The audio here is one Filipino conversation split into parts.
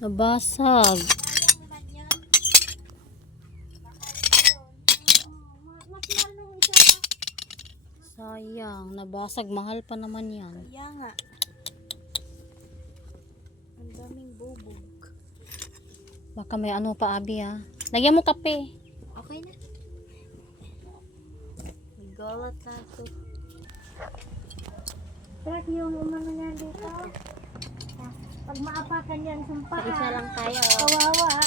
Nabasag. Sayang, nabasag. Mahal pa naman yan. Kaya nga. Ang daming bubog. Baka may ano pa, Abi, ha? Lagyan mo kape. Okay na. May galat na ito. Track yung umano niya dito. Pag maapakan yan, sumpaan. Isa lang tayo. Kawawa.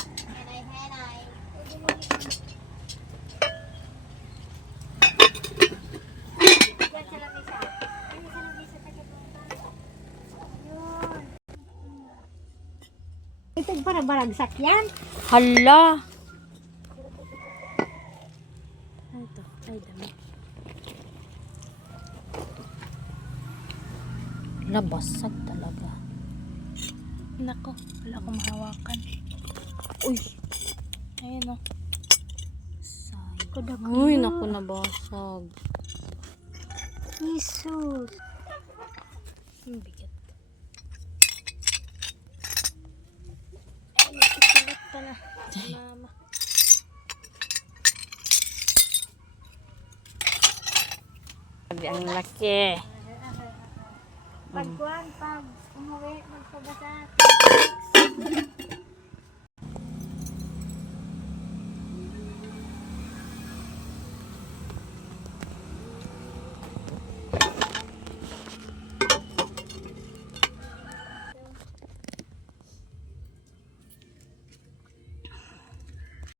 Ito para baragsak yan. Hala! Ito. Ay, dami. Nabasag talaga. Nako. Wala akong mahawakan. Uy! Ayun o. Sayang. Uy, naku, nabasag. Jesus. Ang bigat. Ay, nagkikalat pala. Mama. Sabi, ang laki. Pag umuwi, magpabasa.